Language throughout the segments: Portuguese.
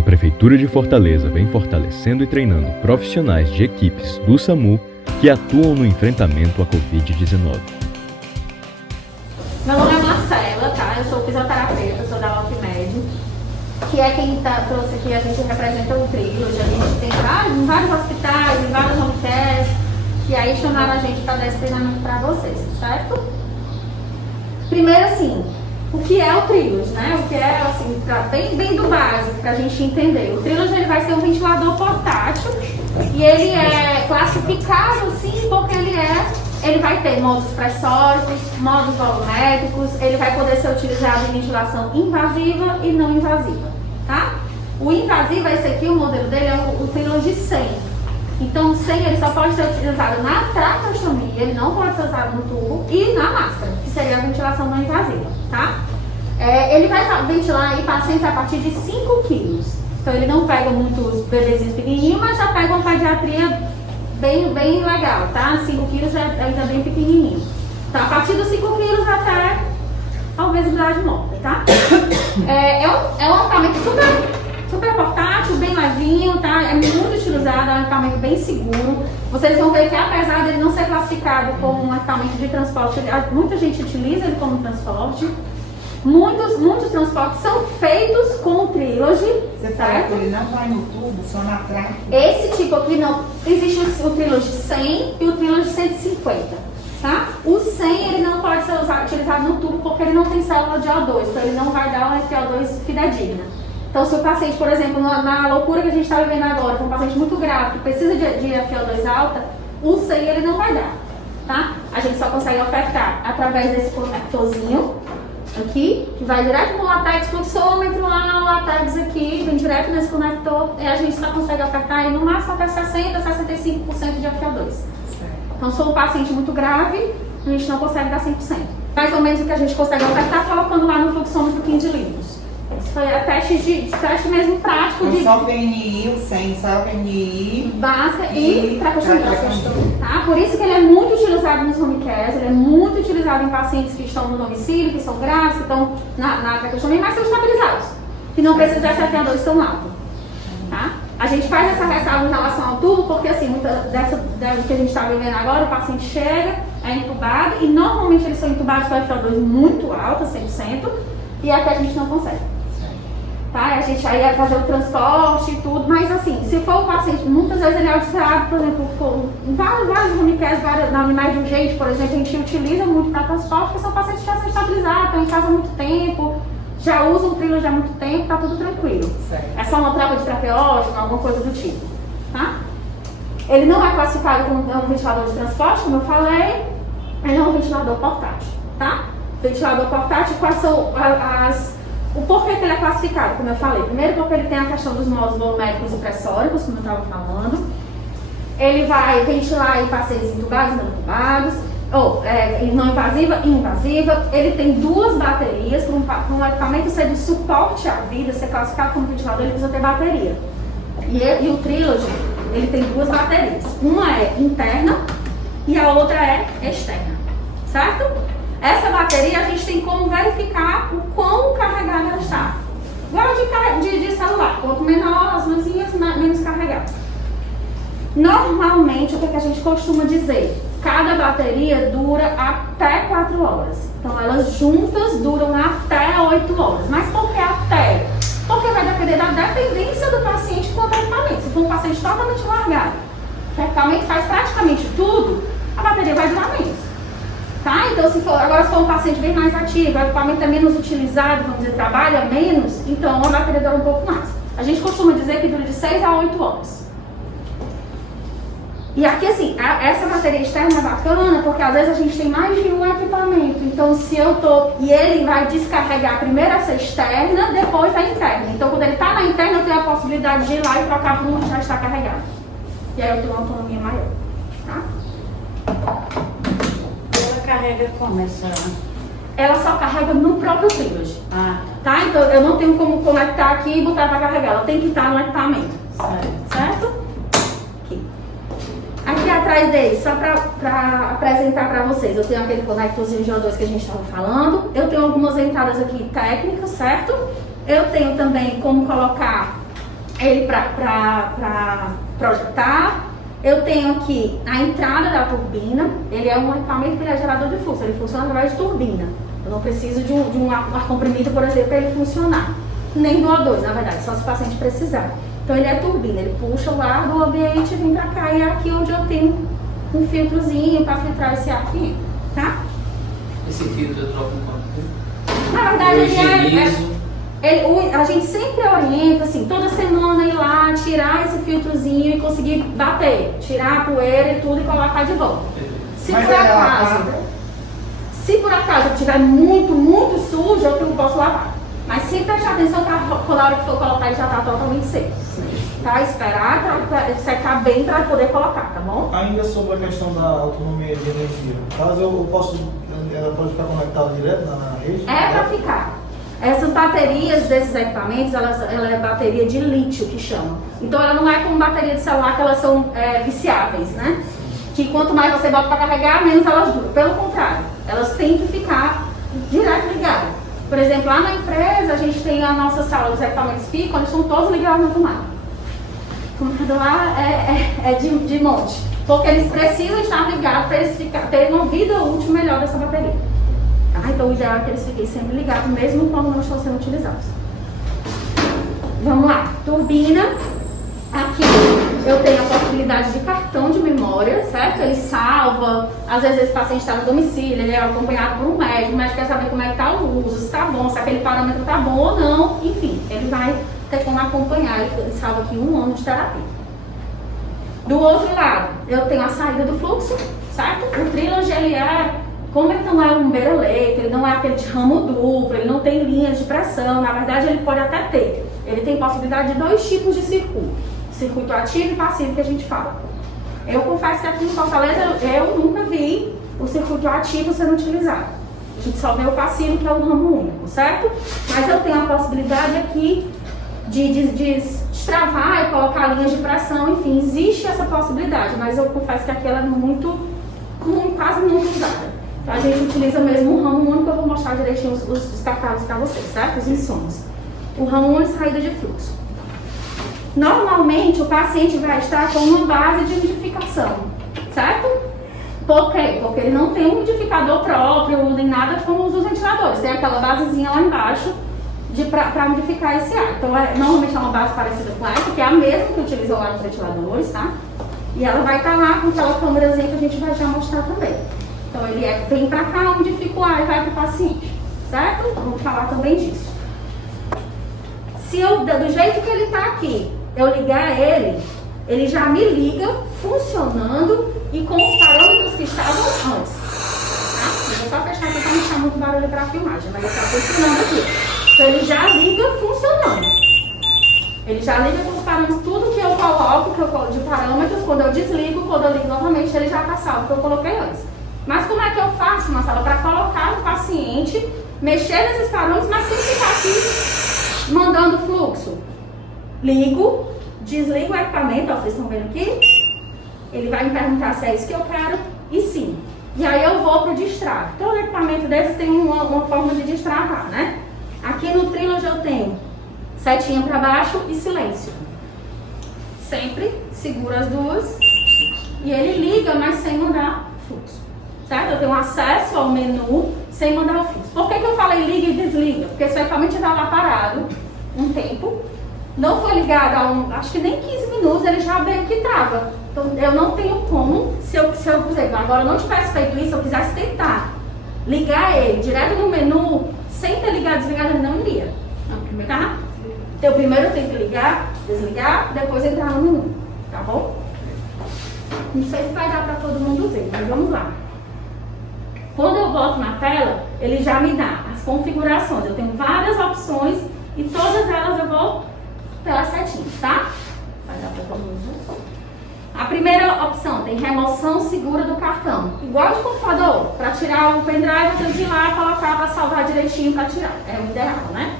A Prefeitura de Fortaleza vem fortalecendo e treinando profissionais de equipes do SAMU que atuam no enfrentamento à Covid-19. Meu nome é Marcela, tá? Eu sou fisioterapeuta, sou da UFMED, que é quem trouxe aqui, a gente representa o Trilogy. A gente tem vários hospitais, em vários home cares, e aí chamaram a gente para dar esse treinamento para vocês, certo? Primeiro, assim, o que é o Trilogy, né? O que é, assim, bem do básico, para a gente entender. O Trilogy, ele vai ser um ventilador portátil e ele é classificado, assim, porque ele vai ter modos pressóricos, modos volumétricos, ele vai poder ser utilizado em ventilação invasiva e não invasiva, tá? O invasivo, esse aqui, o modelo dele é o Trilogy 100. Então, o 100 ele só pode ser utilizado na traqueostomia, ele não pode ser usado no tubo e na máscara, que seria a ventilação não invasiva, tá? Ele vai ventilar aí pacientes a partir de 5 quilos. Então, ele não pega muitos bebezinhos pequenininhos, mas já pega uma pediatria bem legal, tá? 5 quilos já ainda bem pequenininho. Então, a partir dos 5 quilos até a obesidade mórbida, tá? É um equipamento super portátil, bem levinho, tá? É muito utilizado, é um equipamento bem seguro. Vocês vão ver que apesar dele não ser classificado como um equipamento de transporte, muita gente utiliza ele como transporte. Muitos transportes são feitos com o Trilogy. Você fala que ele não vai no tubo, só na traque? Esse tipo aqui não. Existe o Trilogy 100 e o Trilogy 150, tá? O 100 ele não pode ser utilizado no tubo porque ele não tem célula de O2, então ele não vai dar uma FO2 fidedigna. Então, se o paciente, por exemplo, na loucura que a gente está vivendo agora, com um paciente muito grave, que precisa de FO2 alta, o 100 ele não vai dar, tá? A gente só consegue ofertar através desse conectorzinho aqui, que vai direto no látex, fluxômetro lá, o látex aqui, vem direto nesse conector, e a gente só consegue ofertar aí no máximo até 60%, 65% de FO2. Então, se for um paciente muito grave, a gente não consegue dar 100%. Mais ou menos o que a gente consegue ofertar colocando lá no fluxômetro 15 litros. Isso foi a teste mesmo prático de... Só VNI, o 100, só VNI... Básica e traqueostomia, tá? Por isso que ele é muito utilizado nos home cares, ele é muito utilizado em pacientes que estão no domicílio, que são graves, que estão na traqueostomia, mas são estabilizados, que não precisam dessa FO2 tão alto, tá? A gente faz essa ressalva em relação ao tubo, porque assim, muita do que a gente está vivendo agora, o paciente chega, é entubado, e normalmente eles são entubados com a FO2 muito alta, 100%, e até a gente não consegue. Tá? A gente aí ia fazer o transporte e tudo, mas assim, se for o paciente, muitas vezes ele é utilizado, por exemplo, em vários home cares, na unidade urgente, por exemplo, a gente utiliza muito para transporte, porque são pacientes que já são estabilizados, estão em casa há muito tempo, já usam o Trilogy há muito tempo, tá tudo tranquilo. Certo. É só uma trava de traqueóstomo, alguma coisa do tipo, tá? Ele não é classificado como um ventilador de transporte, como eu falei, ele é um ventilador portátil, tá? Ventilador portátil, quais são o porquê que ele é classificado, como eu falei. Primeiro porque ele tem a questão dos modos volumétricos e pressóricos, como eu estava falando. Ele vai ventilar em pacientes entubados e não entubados, não invasiva e invasiva. Ele tem 2 baterias, para um equipamento ser de suporte à vida, ser classificado como ventilador, ele precisa ter bateria. E o Trilogy, ele tem 2 baterias. Uma é interna e a outra é externa, certo? Essa bateria a gente tem como verificar o quão carregada ela está. Igual de celular, quanto menor as luzinhas, menos carregada. Normalmente, o que a gente costuma dizer? Cada bateria dura até 4 horas. Então, elas juntas duram até 8 horas. Mas por que até? Porque vai depender da dependência do paciente quanto ao equipamento. Se for um paciente totalmente largado, que o equipamento faz praticamente tudo, a bateria vai durar menos. Tá? Então, se for um paciente bem mais ativo, o equipamento é menos utilizado, vamos dizer, trabalha menos, então a bateria dura um pouco mais. A gente costuma dizer que dura de 6 a 8 horas. E aqui, assim, essa bateria externa é bacana, porque às vezes a gente tem mais de um equipamento. Então, e ele vai descarregar primeiro essa externa, depois a interna. Então, quando ele está na interna, eu tenho a possibilidade de ir lá e trocar por um que já está carregado. E aí eu tenho uma autonomia maior, tá? Carrega como essa? Ela só carrega no próprio Trilogy. Tá? Então eu não tenho como conectar aqui e botar para carregar. Ela tem que estar no equipamento. Certo? Aqui atrás dele, só para apresentar para vocês, eu tenho aquele conectorzinho de O2 que a gente estava falando. Eu tenho algumas entradas aqui técnicas, certo? Eu tenho também como colocar ele para projetar. Eu tenho aqui a entrada da turbina. Ele é um equipamento que ele é gerador de fluxo, ele funciona através de turbina. Eu não preciso de um ar comprimido, por exemplo, para ele funcionar. Nem do O2, na verdade, só se o paciente precisar. Então ele é turbina, ele puxa o ar do ambiente e vem para cá. E é aqui onde eu tenho um filtrozinho para filtrar esse ar aqui, tá? Esse filtro eu troco quanto tempo? Na verdade, a gente sempre orienta, assim, toda semana ir lá, tirar esse filtrozinho e conseguir bater, tirar a poeira e tudo e colocar de volta. Se por acaso eu estiver muito, muito sujo, eu não posso lavar. Mas sempre prestar atenção para na hora que for colocar ele já está totalmente seco. Tá? Esperar secar bem para poder colocar, tá bom? Ainda sobre a questão da autonomia de energia, caso ela pode ficar conectada direto na rede? É para ficar. Essas baterias desses equipamentos, ela é bateria de lítio que chama. Então ela não é como bateria de celular que elas são viciáveis, né? Que quanto mais você bota para carregar, menos elas duram. Pelo contrário, elas têm que ficar direto ligadas. Por exemplo, lá na empresa a gente tem a nossa sala, os equipamentos ficam, eles estão todos ligados na tomada. O computador lá é de monte. Porque eles precisam estar ligados para eles terem uma vida útil melhor dessa bateria. Tá? Então o ideal é que eles fiquem sempre ligados, mesmo quando não estão sendo utilizados. Vamos lá, turbina. Aqui eu tenho a possibilidade de cartão de memória, certo? Ele salva, às vezes esse paciente está no domicílio, ele é acompanhado por um médico, o médico quer saber como é que está o uso, se está bom, se aquele parâmetro está bom ou não, enfim, ele vai ter como acompanhar, ele salva aqui 1 ano de terapia. Do outro lado, eu tenho a saída do fluxo, certo? O Trilogy, como ele não é um beira-leito, ele não é aquele de ramo duplo, ele não tem linhas de pressão, na verdade ele pode até ter. Ele tem possibilidade de 2 tipos de circuito ativo e passivo que a gente fala. Eu confesso que aqui em Fortaleza eu nunca vi o circuito ativo sendo utilizado. A gente só vê o passivo, que é o ramo único, certo? Mas eu tenho a possibilidade aqui de destravar e colocar linhas de pressão, enfim, existe essa possibilidade, mas eu confesso que aqui ela é quase nunca usada. Então, a gente utiliza mesmo o ramo único, eu vou mostrar direitinho os cartazes para vocês, certo? Os insumos. O ramo único e saída de fluxo. Normalmente o paciente vai estar com uma base de umidificação, certo? Por quê? Porque ele não tem um umidificador próprio, nem nada como os ventiladores. Tem aquela basezinha lá embaixo para umidificar esse ar. Então, normalmente é uma base parecida com essa, que é a mesma que utilizam lá nos ventiladores, tá? E ela vai estar lá com aquela câmerazinha que a gente vai já mostrar também. Então, ele vem para cá, umidifica o ar e vai para o paciente, certo? Vamos falar também disso. Se eu, do jeito que ele está aqui, eu ligar ele já me liga funcionando e com os parâmetros que estavam antes. Tá? Eu vou só fechar aqui para não deixar muito barulho para a filmagem, mas ele está funcionando aqui. Então ele já liga funcionando. Ele já liga com os parâmetros, tudo que eu coloco de parâmetros, quando eu desligo, quando eu ligo novamente, ele já está salvo, que eu coloquei antes. Mas como é que eu faço, Marcela, para colocar no paciente, mexer nesses parâmetros, mas sem ficar aqui mandando fluxo? Ligo, desligo o equipamento, ó, vocês estão vendo aqui? Ele vai me perguntar se é isso que eu quero e sim. E aí eu vou para o destrave. Todo equipamento desses tem uma forma de destravar, né? Aqui no Trilogy eu tenho setinha para baixo e silêncio. Sempre seguro as duas e ele liga, mas sem mandar fluxo. Certo? Eu tenho acesso ao menu sem mandar o fluxo. Por que eu falei liga e desliga? Porque se o equipamento estiver lá parado um tempo, não foi ligado acho que nem 15 minutos, ele já veio que trava. Então eu não tenho como, se eu por exemplo, agora eu não tivesse feito isso, eu quisesse tentar ligar ele direto no menu, sem ter ligado e desligado, ele não iria. Não, tá? Então primeiro eu tenho que ligar, desligar, depois entrar no menu, tá bom? Não sei se vai dar para todo mundo ver, mas vamos lá. Quando eu volto na tela, ele já me dá as configurações. Eu tenho várias opções e todas elas eu vou pelas setinhas, tá? Vai dar para todo mundo ver. A primeira opção tem remoção segura do cartão. Igual de computador, para tirar o pendrive, eu tenho que ir lá, colocar para salvar direitinho para tirar. É o ideal, né?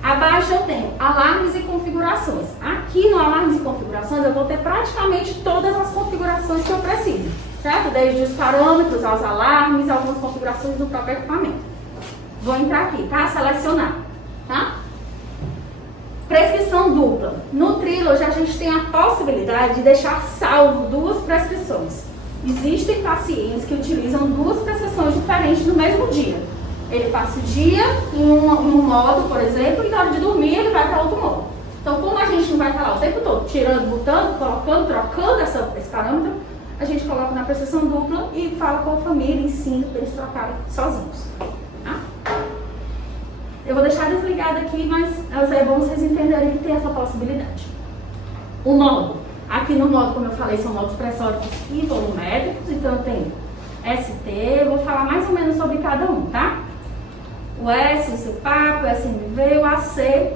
Abaixo eu tenho alarmes e configurações. Aqui no alarmes e configurações eu vou ter praticamente todas as configurações que eu preciso, certo? Desde os parâmetros aos alarmes, algumas configurações do próprio equipamento. Vou entrar aqui, tá? Selecionar, tá? Prescrição dupla. No Trilogy, a gente tem a possibilidade de deixar salvo 2 prescrições. Existem pacientes que utilizam 2 prescrições diferentes no mesmo dia. Ele passa o dia em um modo, por exemplo, e na hora de dormir ele vai para outro modo. Então, como a gente não vai estar lá o tempo todo tirando, botando, colocando, trocando esse parâmetro, a gente coloca na prescrição dupla e fala com a família, ensina para eles trocarem sozinhos. Tá? Eu vou deixar desligado aqui, mas é bom vocês entenderem que tem essa possibilidade. O modo. Aqui no modo, como eu falei, são modos pressóricos e volumétricos. Então eu tenho ST, eu vou falar mais ou menos sobre cada um, tá? O S, o CPAP, o SMV, o AC.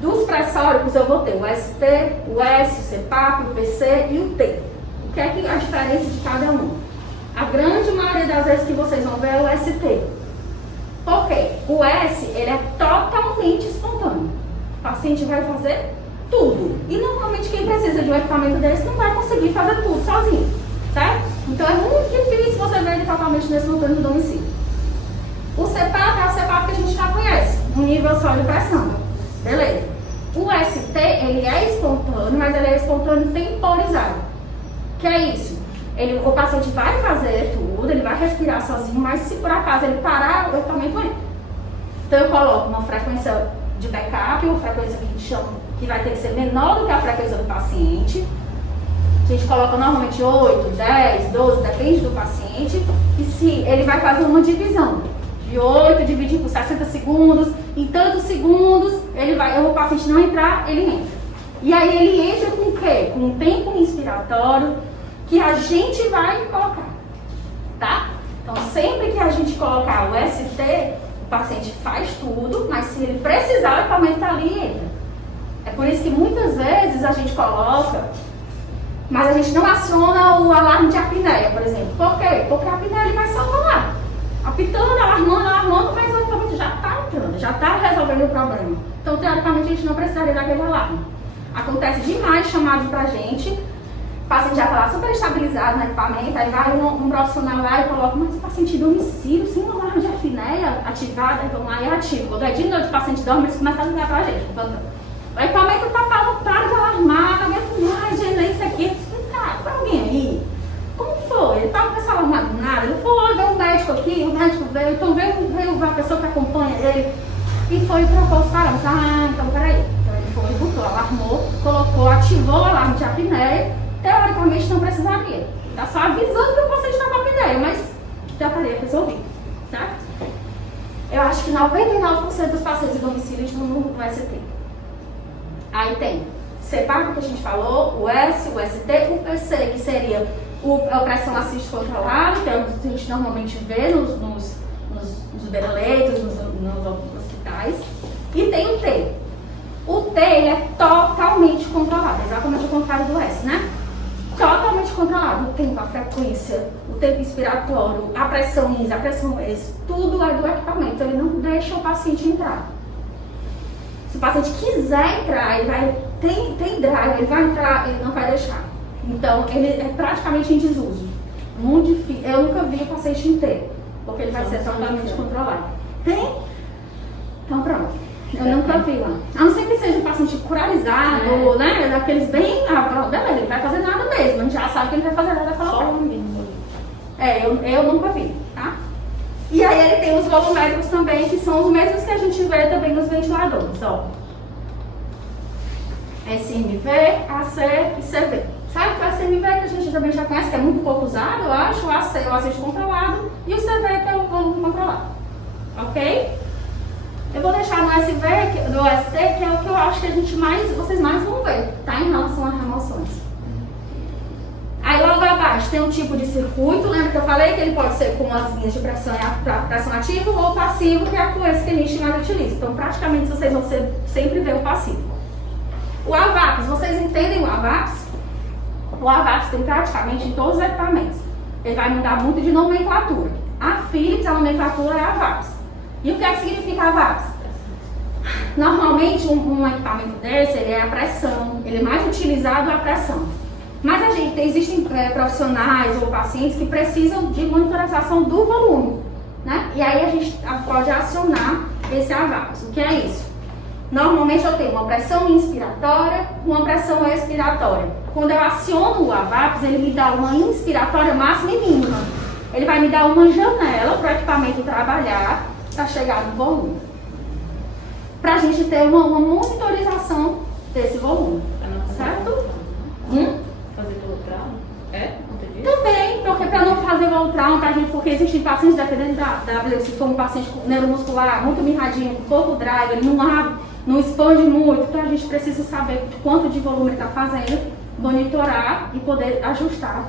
Dos pressóricos eu vou ter o ST, o S, o CPAP, o PC e o T. O que é que a diferença de cada um? A grande maioria das vezes que vocês vão ver é o ST. Por quê? O S, ele é totalmente espontâneo. O paciente vai fazer tudo. E normalmente quem precisa de um equipamento desse não vai conseguir fazer tudo sozinho, certo? Então é muito difícil você ver ele totalmente espontâneo no domicílio. O CPAP é o CPAP que a gente já conhece, um nível só de pressão. Beleza. O ST, ele é espontâneo, mas ele é espontâneo temporizado. Que é isso? O paciente vai fazer tudo, ele vai respirar sozinho, mas se por acaso ele parar, o equipamento entra. Então eu coloco uma frequência de backup, uma frequência que a gente chama que vai ter que ser menor do que a frequência do paciente. A gente coloca normalmente 8, 10, 12, depende do paciente. E se ele vai fazer uma divisão de 8, dividir por 60 segundos, em tantos segundos, o paciente não entrar, ele entra. E aí ele entra com o quê? Com um tempo inspiratório que a gente vai colocar, tá? Então sempre que a gente colocar o ST, o paciente faz tudo, mas se ele precisar, o equipamento tá ali e entra. É por isso que muitas vezes a gente coloca, mas a gente não aciona o alarme de apneia, por exemplo. Por quê? Porque a apneia ele vai salvar lá. Apitando, alarmando, mas o equipamento já está entrando, já está resolvendo o problema. Então, teoricamente, a gente não precisaria daquele alarme. Acontece demais chamados pra gente, o paciente já está lá super estabilizado no equipamento, aí vai um profissional lá e coloca, mas o paciente em domicílio, sem um alarme de apneia ativado, aí vamos lá e ativa. Quando é de noite o paciente dorme, eles começam a ligar pra gente. O equipamento está para de alarmar, não aguento mais, isso aqui. Tá, foi alguém aí? Como foi? Ele estava com essa alarmada do nada, ele foi ver um médico aqui, o médico veio, então veio a pessoa que acompanha ele e foi e trocou os parâmetros. Então peraí. Então ele foi, botou, alarmou, colocou, ativou o alarme de apneia, teoricamente não precisaria. Está só avisando que o paciente está com apneia, mas já estaria resolvido, certo? Eu acho que 99% dos pacientes de domicílio estão no ST. Aí tem CPAP que a gente falou, o S, o ST, o PC, que seria a pressão assiste controlado, que é o que a gente normalmente vê nos beira-leitos, nos hospitais. E tem o T. O T ele é totalmente controlado, exatamente o contrário do S, né? Totalmente controlado. O tempo, a frequência, o tempo inspiratório, a pressão INS, a pressão S, tudo é do equipamento. Ele não deixa o paciente entrar. Se o paciente quiser entrar, ele vai, tem drive, ele vai entrar, ele não vai deixar. Então, ele é praticamente em desuso. Muito difícil. Eu nunca vi o paciente inteiro, porque ele vai ser totalmente controlado. Tem? Então, pronto. Eu nunca vi lá. A não ser que seja um paciente curalizado, né? Daqueles bem. Beleza, ele vai fazer nada mesmo. A gente já sabe que ele vai fazer nada pra colocar. Eu nunca vi, tá? E aí ele tem os volumétricos também, que são os mesmos que a gente vê também nos ventiladores, ó. SMV, AC e CV. Sabe que o SMV que a gente também já conhece, que é muito pouco usado, eu acho, o AC é o assiste controlado e o CV que é o volume controlado. Ok? Eu vou deixar no SV, no ST, que é o que eu acho que vocês mais vão ver, tá? Em relação a remoções. Aí logo abaixo tem um tipo de circuito, lembra que eu falei que ele pode ser com as linhas de pressão e pressão ativa ou passivo, que é a coisa que a gente mais utiliza. Então praticamente vocês vão sempre ver o passivo. O AVAPS, vocês entendem o AVAPS? O AVAPS tem praticamente em todos os equipamentos. Ele vai mudar muito de nomenclatura. A Philips, a nomenclatura é AVAPS. E o que é que significa AVAPS? Normalmente um equipamento desse, ele é a pressão, ele é mais utilizado a pressão. Mas existem profissionais ou pacientes que precisam de monitorização do volume, né? E aí a gente pode acionar esse AVAPS. O que é isso? Normalmente eu tenho uma pressão inspiratória, uma pressão expiratória. Quando eu aciono o AVAPS, ele me dá uma inspiratória máxima e mínima. Ele vai me dar uma janela para o equipamento trabalhar para chegar no volume. Para a gente ter uma monitorização desse volume, certo? Fazer Voltron? É? Também, porque para não fazer Voltron, porque existem pacientes, dependendo se for um paciente neuromuscular muito mirradinho, com pouco drive, ele não expande muito, então a gente precisa saber quanto de volume ele está fazendo, monitorar e poder ajustar.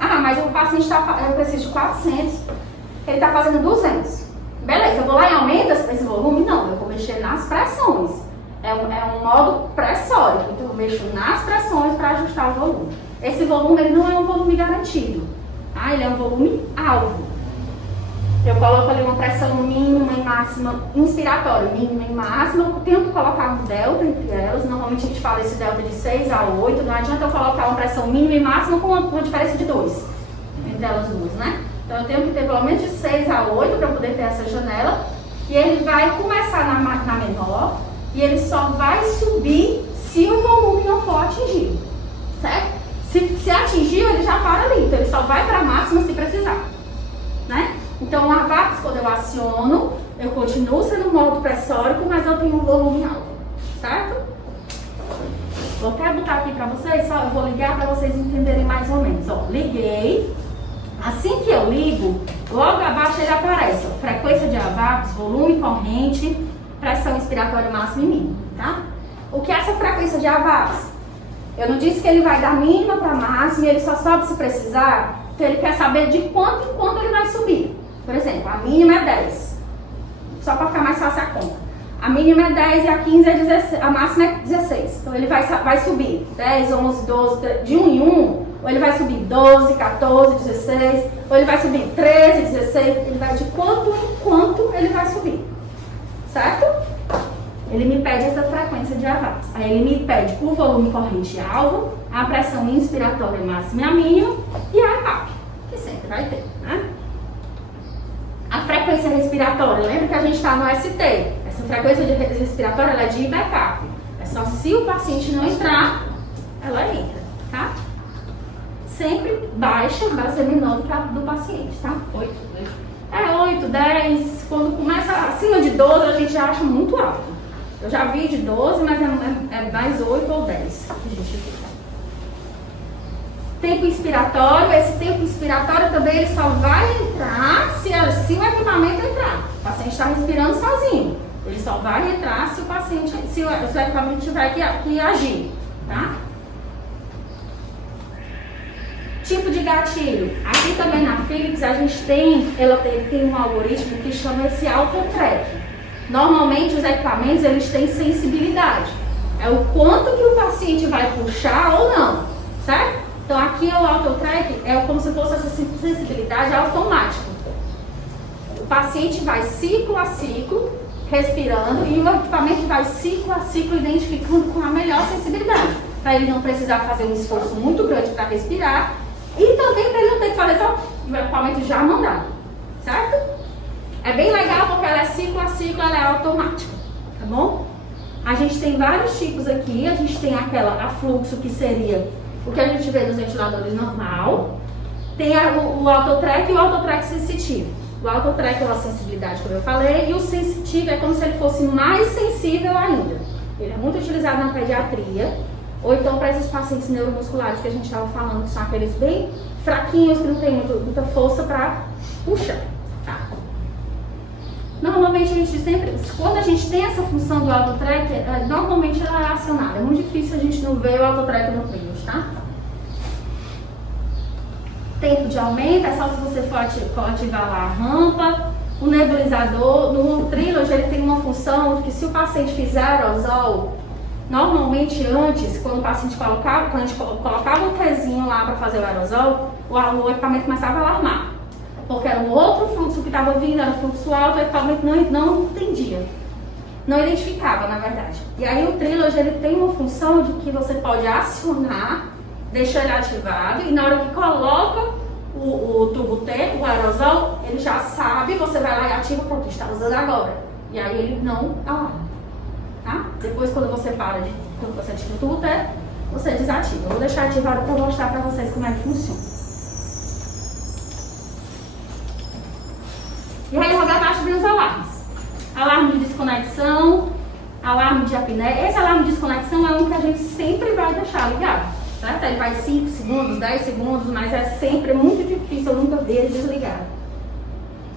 Ah, mas o paciente eu preciso de 400, ele está fazendo 200. Beleza, eu vou lá e aumento esse volume? Não, eu vou mexer nas pressões. É um modo pressórico, então eu mexo nas pressões para ajustar o volume. Esse volume ele não é um volume garantido, tá? Ele é um volume alvo. Eu coloco ali uma pressão mínima e máxima inspiratória, mínima e máxima, eu tento colocar um delta entre elas, normalmente a gente fala esse delta de 6 a 8, não adianta eu colocar uma pressão mínima e máxima com uma diferença de 2 entre elas duas, né? Então eu tenho que ter pelo menos de 6 a 8 para poder ter essa janela, e ele vai começar na menor, e ele só vai subir se o volume não for atingido, certo? Se atingiu, ele já para ali, então ele só vai para a máxima se precisar, né? Então, o AVAPS, quando eu aciono, eu continuo sendo modo pressórico, mas eu tenho um volume alto, certo? Vou até botar aqui para vocês, só eu vou ligar para vocês entenderem mais ou menos. Ó, liguei, assim que eu ligo, logo abaixo ele aparece, ó, frequência de AVAPS, volume corrente, pressão inspiratória máxima e mínima, tá? O que é essa frequência de AVAPS? Eu não disse que ele vai da mínima para máxima e ele só sobe se precisar, então ele quer saber de quanto em quanto ele vai subir. Por exemplo, a mínima é 10, só para ficar mais fácil a conta. A mínima é 10 e a 15 é 16, a máxima é 16. Então ele vai subir 10, 11, 12, de 1 em 1, ou ele vai subir 12, 14, 16, ou ele vai subir 13, 16, ele vai de quanto em quanto ele vai subir, certo? Ele me pede essa frequência de AVAPS. Aí ele me pede o volume corrente alvo, a pressão inspiratória máxima e a mínima e a AVAP, que sempre vai ter, né? A frequência respiratória, lembra que a gente está no ST. Essa frequência respiratória ela é de backup. É só se o paciente não entrar, ela entra, tá? Sempre baixa, vai ser menor do que a do paciente, tá? 8, né? 8, 10. Quando começa acima de 12, a gente já acha muito alto. Eu já vi de 12, mas é mais 8 ou 10 que a gente fica. Tempo inspiratório, esse tempo inspiratório também ele só vai entrar se o equipamento entrar. O paciente está respirando sozinho. Ele só vai entrar se o equipamento tiver que agir, tá? Tipo de gatilho. Aqui também na Philips a gente tem um algoritmo que chama esse auto-track. Normalmente os equipamentos eles têm sensibilidade. É o quanto que o paciente vai puxar ou não, certo? Então aqui o auto-track é como se fosse essa sensibilidade automática. O paciente vai ciclo a ciclo, respirando, e o equipamento vai ciclo a ciclo, identificando com a melhor sensibilidade. Para ele não precisar fazer um esforço muito grande para respirar, e também para ele não ter que fazer só o equipamento já mandado, certo? É bem legal porque ela é ciclo a ciclo, ela é automática, tá bom? A gente tem vários tipos aqui, a gente tem aquela a fluxo que seria o que a gente vê nos ventiladores normal, tem o autotrack e o autotrack sensitivo. O autotrack é uma sensibilidade, como eu falei, e o sensitivo é como se ele fosse mais sensível ainda. Ele é muito utilizado na pediatria, ou então para esses pacientes neuromusculares que a gente estava falando, que são aqueles bem fraquinhos, que não tem muita força para puxar. Tá? Normalmente a gente sempre, quando a gente tem essa função do autotrack, normalmente ela é acionada. É muito difícil a gente não ver o autotrack no Trilos, tá? Tempo de aumento, é só se você for ativar lá a rampa. O nebulizador, no Trilos ele tem uma função que se o paciente fizer aerosol, normalmente antes, quando a gente colocava um pezinho lá para fazer o aerosol, o equipamento começava a alarmar. Porque era um outro fluxo que estava vindo, era um fluxo alto, o equipamento não entendia. Não identificava, na verdade. E aí o Trilos ele tem uma função de que você pode acionar, deixar ele ativado, e na hora que coloca o tubo T, o aerosol, ele já sabe, você vai lá e ativa, pronto, está usando agora. E aí ele não alarma. tá? Depois, quando você ativa o tubo teto, você desativa. Eu vou deixar ativado para mostrar para vocês como é que funciona. E aí, logo abaixo vem os alarmes. Alarme de desconexão, alarme de apneia. Esse alarme de desconexão é um que a gente sempre vai deixar ligado, certo? Ele vai 5 segundos, 10 segundos, mas é sempre muito difícil, eu nunca vi ele desligado.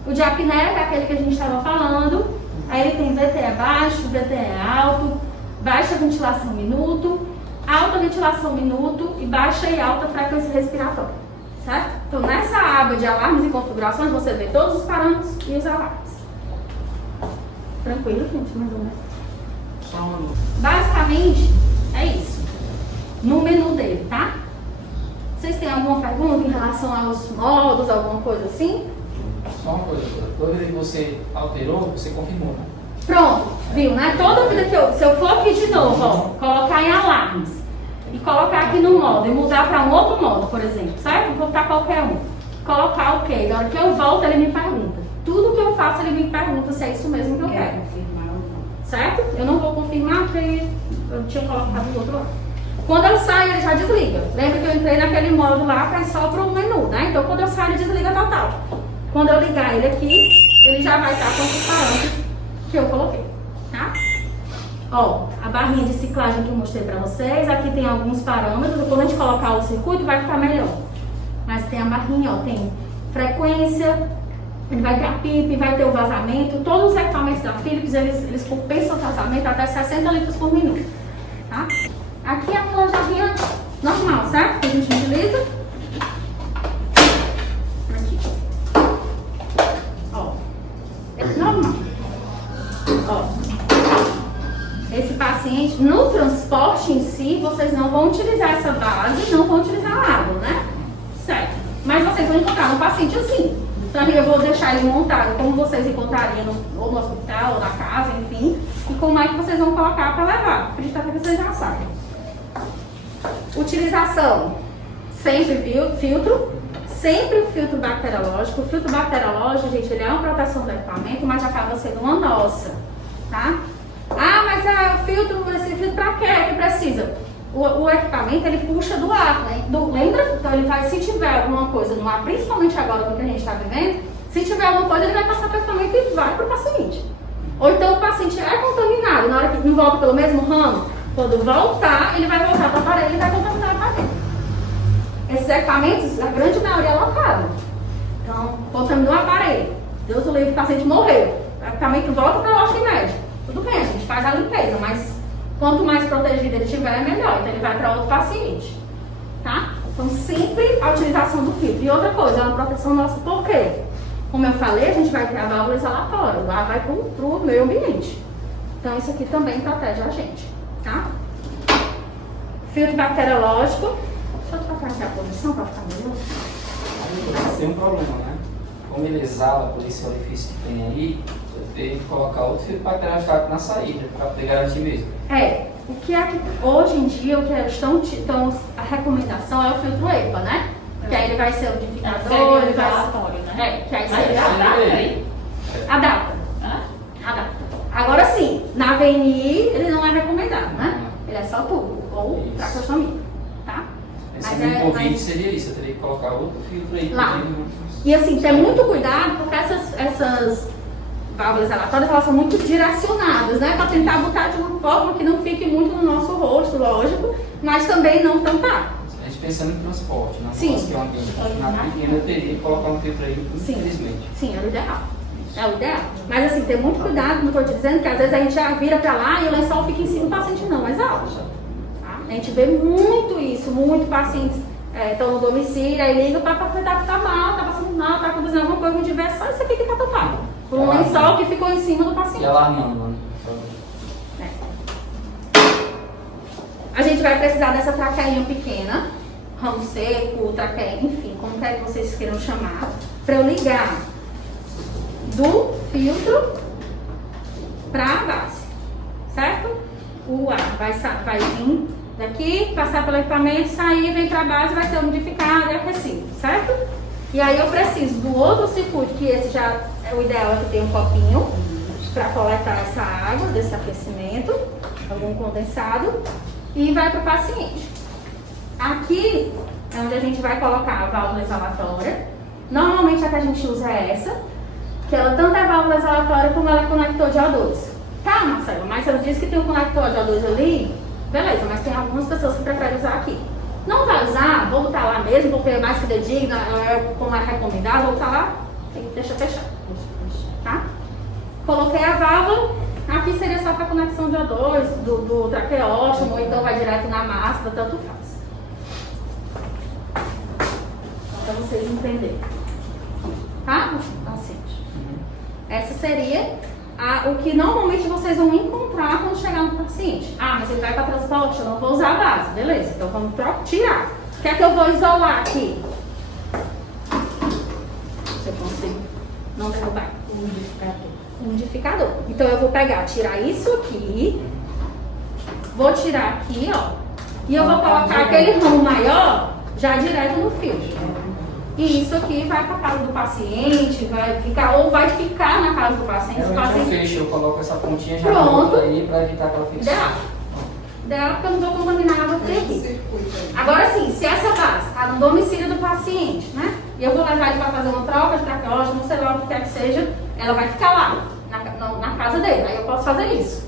O de apneia, que é aquele que a gente estava falando, aí ele tem VTE baixo, VTE alto, baixa ventilação minuto, alta ventilação minuto e baixa e alta frequência respiratória, certo? Então nessa aba de alarmes e configurações você vê todos os parâmetros e os alarmes. Tranquilo, gente? Mais ou menos. Basicamente é isso, no menu dele, tá? Vocês têm alguma pergunta em relação aos modos, alguma coisa assim? Só uma coisa, toda vez que você alterou, você confirmou, né? Pronto, viu, né? Toda vida que se eu for aqui de novo, ó, colocar em alarmes e colocar aqui no modo e mudar para um outro modo, por exemplo, certo? Vou botar qualquer um. Colocar ok, na hora que eu volto ele me pergunta. Tudo que eu faço ele me pergunta se é isso mesmo que eu quero. Confirmar ou não. Certo? Eu não vou confirmar porque eu tinha colocado do outro lado. Quando eu saio ele já desliga. Lembra que eu entrei naquele modo lá para ir só para o menu, né? Então quando eu saio ele desliga total. Quando eu ligar ele aqui, ele já vai estar com os parâmetros que eu coloquei, tá? Ó, a barrinha de ciclagem que eu mostrei pra vocês, aqui tem alguns parâmetros, quando a gente colocar o circuito vai ficar melhor. Mas tem a barrinha, ó, tem frequência, ele vai ter a PIP, vai ter o vazamento, todos os equipamentos da Philips, eles compensam o vazamento até 60 litros por minuto, tá? Aqui é aquela jarrinha normal, certo? Que a gente utiliza. Aqui. Ó, é normal. Ó, esse paciente, no transporte em si, vocês não vão utilizar essa base, não vão utilizar a água, né? Certo. Mas vocês vão encontrar um paciente assim. Então eu vou deixar ele montado como vocês encontrariam ou no hospital, ou na casa, enfim. E como é que vocês vão colocar para levar. Acredito que vocês já sabem. Utilização. Sempre filtro. Sempre o filtro bacteriológico. O filtro bacteriológico, gente, ele é uma proteção do equipamento, mas acaba sendo uma nossa, tá? Ah, mas esse filtro pra quê que precisa? O equipamento, ele puxa do ar, né? Lembra? Então ele vai, se tiver alguma coisa no ar, principalmente agora no que a gente está vivendo, se tiver alguma coisa, ele vai passar para o equipamento e vai para o paciente. Ou então o paciente é contaminado, na hora que não volta pelo mesmo ramo, quando voltar, ele vai voltar para o aparelho e vai contaminar o aparelho. Esses equipamentos, a grande maioria é locada. Então, contaminou o aparelho. Deus o livre, o paciente morreu. O equipamento volta para o hóspede médico. Tudo bem, a gente faz a limpeza, mas quanto mais protegido ele tiver, é melhor. Então, ele vai para outro paciente. Tá? Então, sempre a utilização do filtro. E outra coisa, é uma proteção nossa, por quê? Como eu falei, a gente vai ter a válvula exalatória. O ar vai para o meio ambiente. Então, isso aqui também protege a gente. Tá? Filtro bacteriológico. Deixa eu trocar aqui a posição para ficar melhor. Aí tem um problema, né? Como ele exala por esse orifício que tem aí, você tem que colocar outro filtro bacteriológico na saída, para poder garantir mesmo. O que é que hoje em dia o que estão a recomendação é o filtro EPA, né? Que aí ele vai ser umidificador, ele vai né? que aí Mas ele adapta. Adapta. Agora sim, na VNI ele não é recomendado, né? Ele é só tubo ou traqueostomia, tá? Esse no Covid seria isso, eu teria que colocar outro filtro aí. Lá. E assim, ter muito cuidado porque essas válvulas exalatórias, elas são muito direcionadas, né? Para tentar botar de uma forma que não fique muito no nosso rosto, lógico, mas também não tampar. A gente pensando em transporte, não Sim. que é um ambiente. Na pequena eu teria que colocar um filtro aí, infelizmente. Sim, é o ideal. É o ideal. Mas assim, ter muito cuidado, como eu estou te dizendo, que às vezes a gente já vira para lá e o lençol fica em cima do paciente não exala. Tá? A gente vê muito isso, muito pacientes estão no domicílio, aí ligam para tentar que tá mal, tá passando mal, tá acontecendo alguma coisa, onde tiver só isso aqui que tá tampado. Por um lençol que ficou em cima do paciente. E alarmando, né? A gente vai precisar dessa traqueinha pequena, ramo seco, traqueia, enfim, como quer que vocês queiram chamar, para eu ligar do filtro para a base, certo? O ar vai vir daqui, passar pelo equipamento, sair, vem para a base, vai ser umidificado e aquecido, certo? E aí eu preciso do outro circuito, que esse já é o ideal, é que tem um copinho para coletar essa água desse aquecimento. algum condensado, e vai para o paciente. Aqui é onde a gente vai colocar a válvula exalatória. Normalmente a que a gente usa é essa, que ela tanto é válvula exalatória como ela é conector de O2. Tá, Marcelo, mas você disse que tem um conector de O2 ali, beleza, mas tem algumas pessoas que preferem usar aqui. Não vai usar, vou botar lá mesmo, porque é mais que digna, como é recomendado, vou botar lá, deixa fechar. Tá? Coloquei a válvula, aqui seria só para conexão de O2, do traqueóstomo, ou então vai direto na máscara, tanto faz. Para vocês entenderem. Tá? Paciente. Essa seria o que normalmente vocês vão encontrar quando chegar no paciente. Ah, mas ele vai para transporte, eu não vou usar a base. Beleza, então vamos tirar. O que é que eu vou isolar aqui? Se eu consigo não derrubar. Umidificador. Então eu vou tirar isso aqui. Vou tirar aqui, ó. E eu vou colocar aquele ramo maior já direto no filtro. E isso aqui vai para a casa do paciente, vai ficar na casa do paciente. Eu fecho, eu coloco essa pontinha já aí para evitar aquela fricção. Dela, porque eu não vou contaminar a água aqui. Agora sim, se essa base está no domicílio do paciente, né? E eu vou levar ele para fazer uma troca de traqueóstomo, sei lá o que quer que seja, ela vai ficar lá, na casa dele. Aí eu posso fazer isso.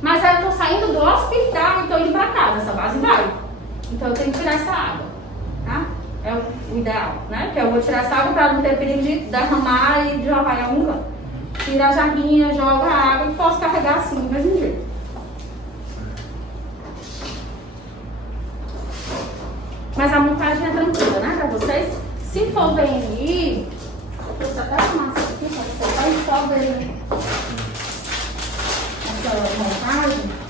Mas aí eu estou saindo do hospital e estou indo para casa, essa base vai. Então eu tenho que tirar essa água, tá? É o ideal, né? Porque eu vou tirar essa água para não ter perigo de derramar e jogar em algum canto. Tira a jarrinha, joga a água e posso carregar assim, do mesmo jeito. Mas a montagem é tranquila, né? Pra vocês. Se for bem aí, eu trouxe até a massa aqui pra vocês. Aí só verem essa montagem.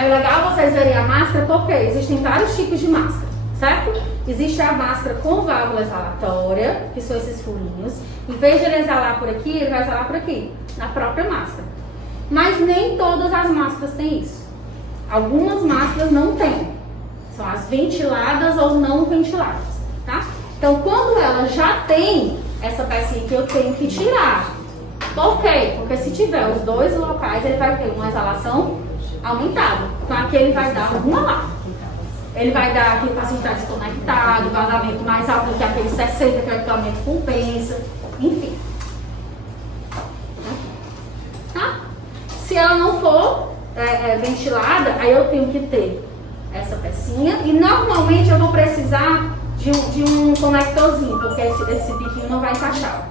É legal vocês verem a máscara porque existem vários tipos de máscara, certo? Existe a máscara com válvula exalatória, que são esses furinhos. Em vez de ele exalar por aqui, ele vai exalar por aqui, na própria máscara. Mas nem todas as máscaras têm isso. Algumas máscaras não têm. São as ventiladas ou não ventiladas, tá? Então, quando ela já tem essa pecinha que eu tenho que tirar. Por quê? Porque se tiver os dois locais, ele vai ter uma exalação aumentada. Então aqui ele vai dar alguma lá. Ele vai dar que o paciente está desconectado, vazamento mais alto do que aquele 60 que o equipamento compensa, enfim. Tá? Se ela não for ventilada, aí eu tenho que ter essa pecinha e normalmente eu vou precisar de um conectorzinho, porque esse biquinho não vai encaixar.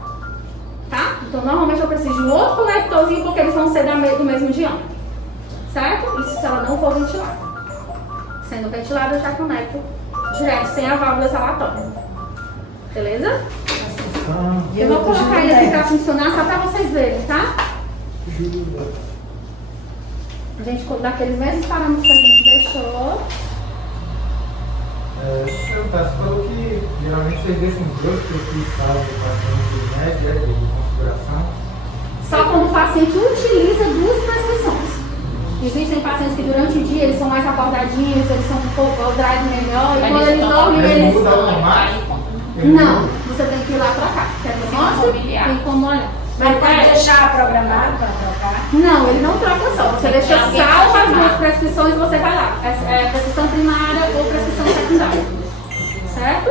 Tá? Então normalmente eu preciso de um outro conectorzinho porque eles vão ser do mesmo diâmetro. Certo? Isso se ela não for ventilada. Sendo ventilada, eu já conecto direto, sem a válvula exalatória. Beleza? Eu vou colocar ele aqui para funcionar só para vocês verem, tá? A gente, daqueles mesmos parâmetros que a gente deixou. Você falou que geralmente vocês deixam os dois perfis do paciente, né, de configuração. Só quando o paciente utiliza duas prescrições. Existem pacientes que durante o dia eles são mais acordadinhos, eles são um pouco o drive melhor, e quando eles dormem eles... Não, você tem que ir lá trocar. Quer que eu mostre? Tem como olhar. Mas pode deixar programado para trocar? Não, ele não troca só. Você deixa salvo as duas prescrições e você vai lá. É prescrição primária ou prescrição secundária. Certo?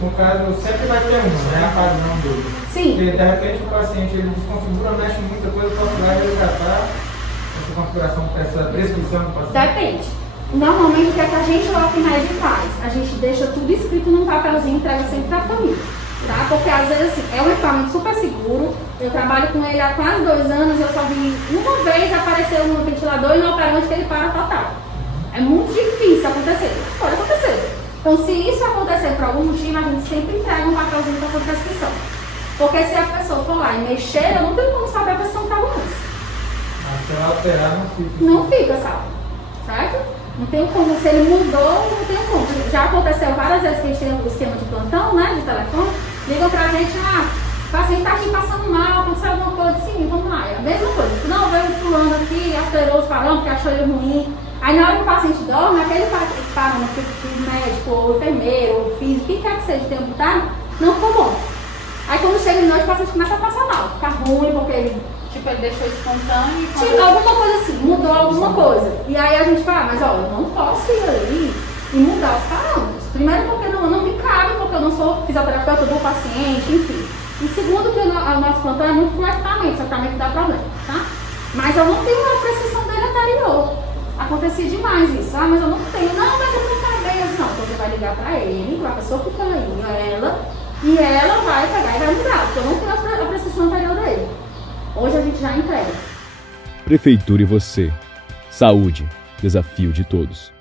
No caso, sempre vai ter um, né? A padrão dele. Sim. Porque de repente o paciente ele desconfigura, mexe muita coisa, o posso lá ele já está essa configuração, essa prescrição do paciente. Depende. Normalmente o que é que a gente lá na rede faz? A gente deixa tudo escrito num papelzinho e entrega sempre para a família. Tá? Porque às vezes assim, é um equipamento super seguro. Eu trabalho com ele há quase 2 anos, eu só vi uma vez aparecer um ventilador e no operante que ele para total. É muito difícil acontecer. Pode acontecer. Então se isso acontecer por algum motivo, a gente sempre entrega um papelzinho para sua prescrição. Porque se a pessoa for lá e mexer, eu não tenho como saber a pressão que estava antes. Mas se ela alterar, não fica. Não fica, salvo. Certo? Não tem como, se ele mudou, não tem como. Já aconteceu várias vezes que a gente tem o esquema de plantão, né, de telefone, ligam pra gente, paciente está aqui passando mal, aconteceu alguma coisa, sim, vamos lá. É a mesma coisa. Não, veio um fulano aqui, alterou os parâmetros, achou ele ruim. Aí na hora que o paciente dorme, aquele parâmetro que o médico, ou o enfermeiro, ou o físico, quem quer que seja, tenha botado, não ficou bom. Aí quando chega de noite, o paciente começa a passar mal, fica ruim, porque ele... Tipo, ele deixou espontâneo e Tipo, alguma coisa assim, mudou alguma coisa. E aí a gente fala, mas olha, eu não posso ir ali e mudar os parâmetros. Primeiro porque não me cabe, porque eu não sou fisioterapeuta do paciente, enfim. E segundo que o nosso plantão é muito com equipamento, equipamento dá problema, tá? Mas eu não tenho uma prescrição dele anterior. Acontecia demais isso. Ah, mas eu não tenho. Não, mas eu não acabei. Eu disse, não, então você vai ligar pra ele, pra pessoa que foi aí, ela, e ela vai pegar e vai mudar, porque eu não tenho a prescrição anterior dele. Hoje a gente já entrega. Prefeitura e você. Saúde, desafio de todos.